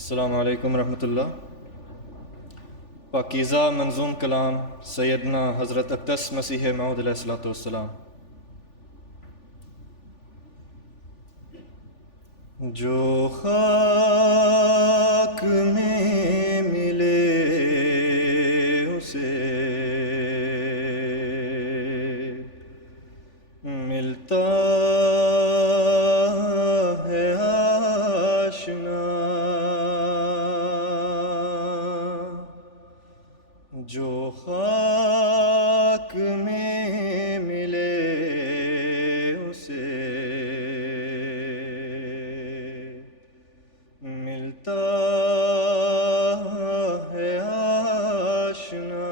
السلام علیکم ورحمۃ اللہ۔ پاکیزہ منظوم کلام سیدنا حضرت اقدس مسیح موعود علیہ الصلوۃ والسلام۔ جو خاک میں ملے اسے ملتا ہے آشنا، جو خاک میں ملے اسے ملتا ہے آشنا۔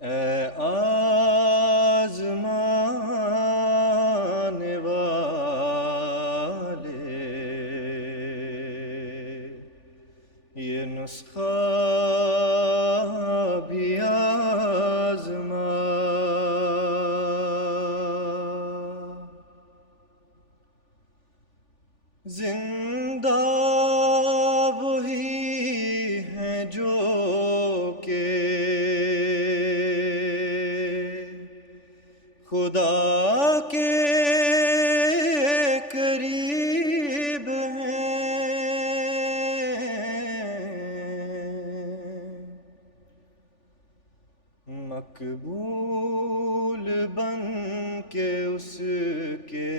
اے آزمانے والے، یہ نسخہ بھی آزما۔ زندہ وہی ہیں جو کہ خدا کے قریب مقبول بن کے اس کے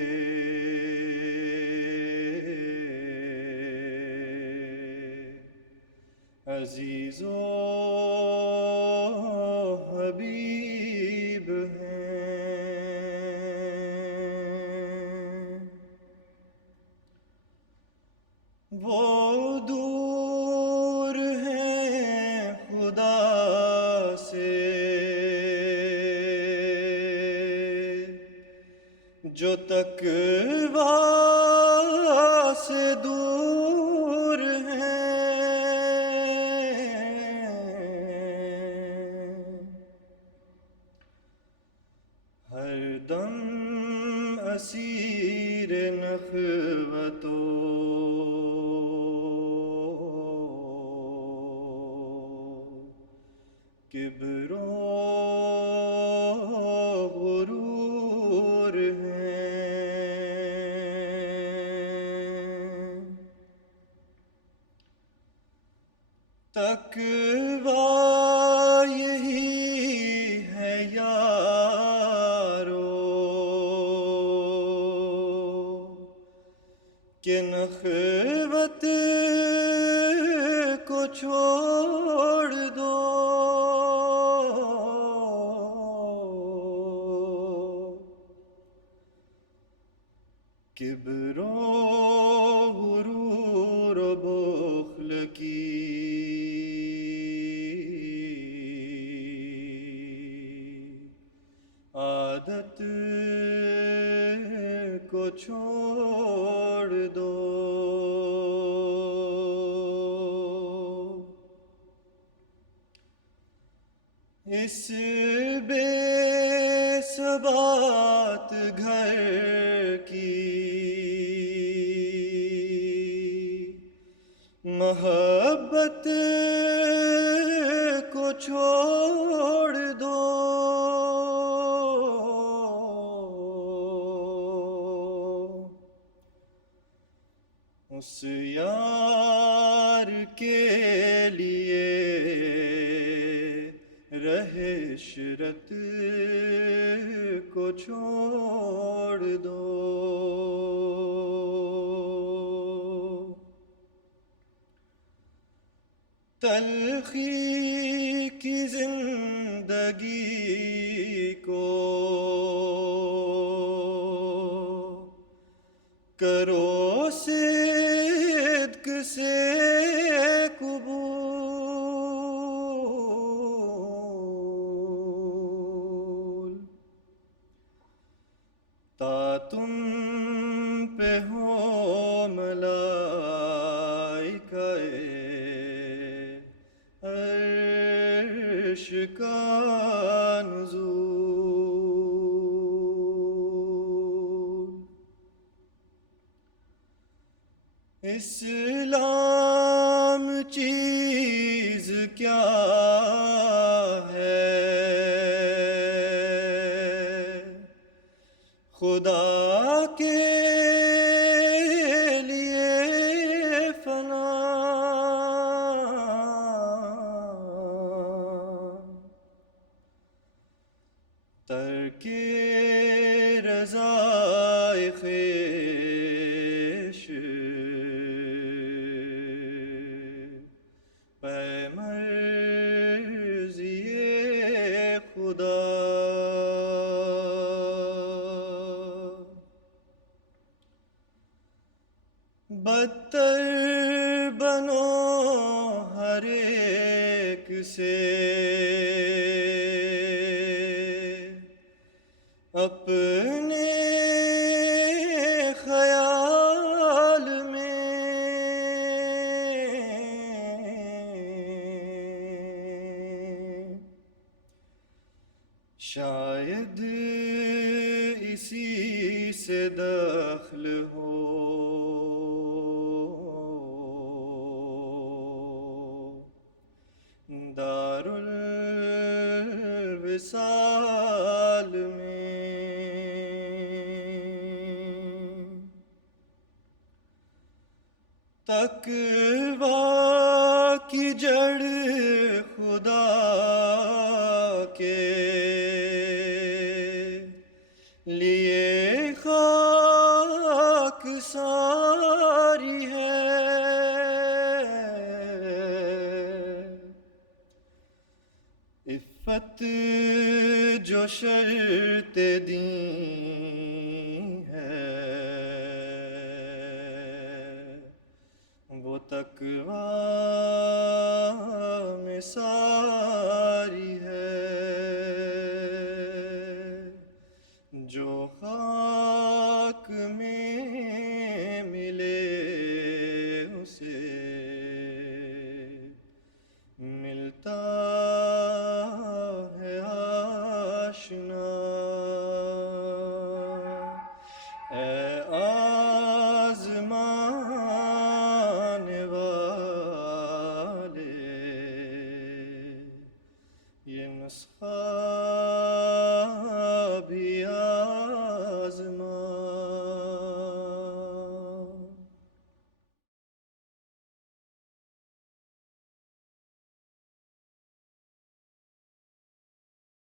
عزیز و حبیب ہیں۔ وہ دور ہیں خدا سے جو تقویٰ سے دور ہیں۔ ہر دم اسیر نخوت و کبر و غرور ہیں۔ تقویٰ یہی ہے یارو کہ نخوت کو چھوڑ دو، کبر و غرور و بخل کی عادت کو چھوڑ دو۔ اس بے ثبات گھر کی محبت کو چھوڑ دو، اس یار کے لیے رہ عشرت کو چھوڑ دو۔ تلخی کی زندگی کو کرو صدق سے قبول، تا تم پہ ہو ملائکہ عرش کا نزول۔ اسلام چیز کیا ہے، خدا کے لیے فنا، ترک رضائے خویش، پے مرضی خدا، بدتر بنو ہر ایک سے اپنے خیال میں، شاید اسی سے دخل ہو دار الوصال میں، تقویٰ کی جڑ خدا کے لیے خاک ساری ہے، عفت جو شرط دین ہے، وہ تقویٰ